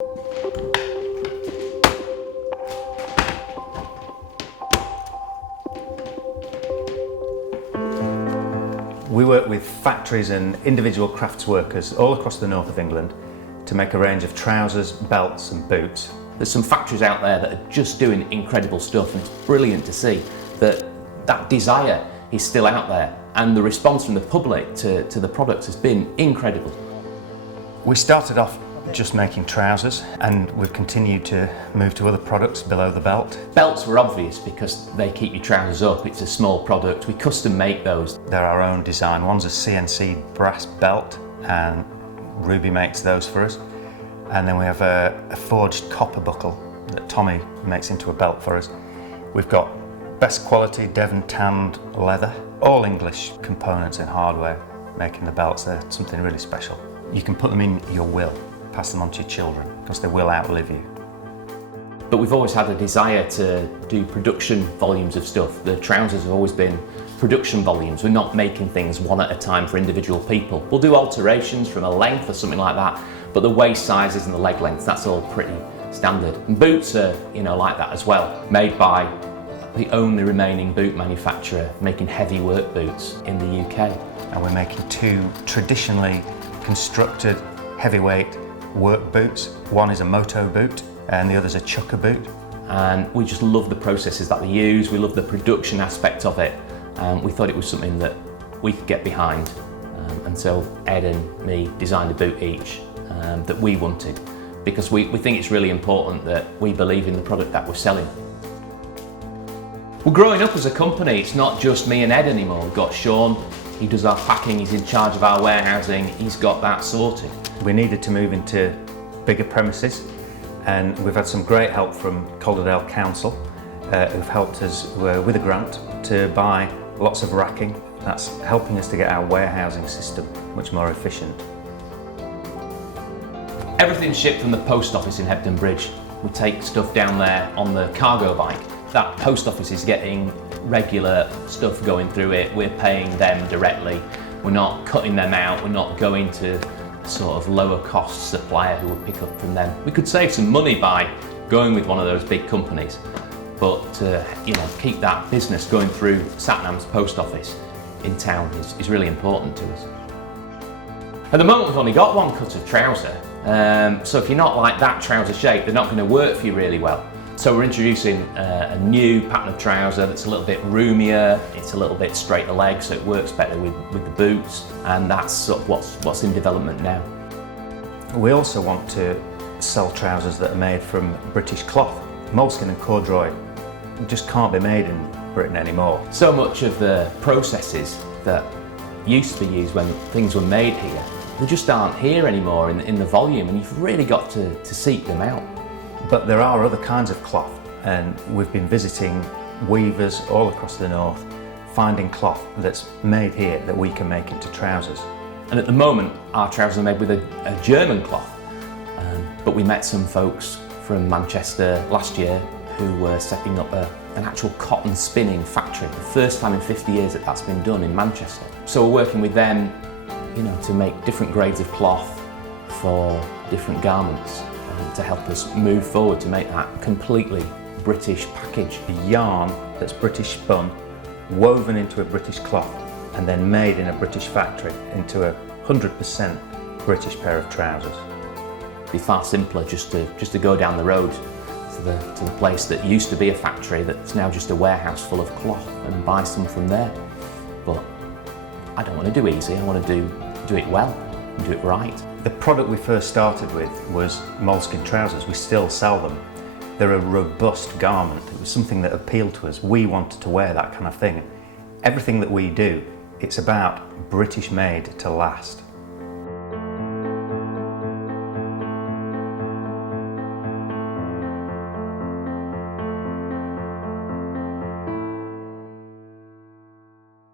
We work with factories and individual crafts workers all across the north of England to make a range of trousers, belts and boots. There's some factories out there that are just doing incredible stuff, and it's brilliant to see that that desire is still out there, and the response from the public to the products has been incredible. We started off just making trousers, and we've continued to move to other products below the belt. Belts were obvious because they keep your trousers up. It's a small product. We custom make those. They're our own design. One's a CNC brass belt, and Ruby makes those for us. And then we have a forged copper buckle that Tommy makes into a belt for us. We've got best quality Devon tanned leather, all English components and hardware making the belts. They're something really special. You can put them in your will, pass them on to your children, because they will outlive you. But we've always had a desire to do production volumes of stuff. The trousers have always been production volumes. We're not making things one at a time for individual people. We'll do alterations from a length or something like that, but the waist sizes and the leg lengths, that's all pretty standard. And boots are, like that as well, made by the only remaining boot manufacturer making heavy work boots in the UK. And we're making two traditionally constructed heavyweight work boots. One is a moto boot and the other's a chucker boot. And we just love the processes that they use. We love the production aspect of it. We thought it was something that we could get behind. And so Ed and me designed a boot each that we wanted, because we think it's really important that we believe in the product that we're selling. We're growing up as a company. It's not just me and Ed anymore. We've got Sean, he does our packing, he's in charge of our warehousing, he's got that sorted. We needed to move into bigger premises, and we've had some great help from Calderdale Council who've helped us with a grant to buy lots of racking. That's helping us to get our warehousing system much more efficient. Everything's shipped from the post office in Hebden Bridge. We take stuff down there on the cargo bike. That post office is getting regular stuff going through it. We're paying them directly. We're not cutting them out. We're not going to a sort of lower cost supplier who will pick up from them. We could save some money by going with one of those big companies, but keep that business going through Satnam's post office in town is really important to us. At the moment, we've only got one cut of trouser, so if you're not like that trouser shape, they're not going to work for you really well. So we're introducing a new pattern of trouser that's a little bit roomier, it's a little bit straighter leg, so it works better with the boots, and that's sort of what's in development now. We also want to sell trousers that are made from British cloth. Moleskin and corduroy just can't be made in Britain anymore. So much of the processes that used to be used when things were made here, they just aren't here anymore in the volume, and you've really got to seek them out. But there are other kinds of cloth, and we've been visiting weavers all across the north, finding cloth that's made here that we can make into trousers. And at the moment, our trousers are made with a German cloth, but we met some folks from Manchester last year who were setting up an actual cotton spinning factory. The first time in 50 years that that's been done in Manchester. So we're working with them, to make different grades of cloth for different garments, to help us move forward to make that completely British package. The yarn that's British spun, woven into a British cloth, and then made in a British factory into a 100% British pair of trousers. It'd be far simpler just to go down the road to the place that used to be a factory that's now just a warehouse full of cloth and buy some from there. But I don't want to do easy, I want to do it well and do it right. The product we first started with was moleskin trousers. We still sell them. They're a robust garment. It was something that appealed to us. We wanted to wear that kind of thing. Everything that we do, it's about British made to last.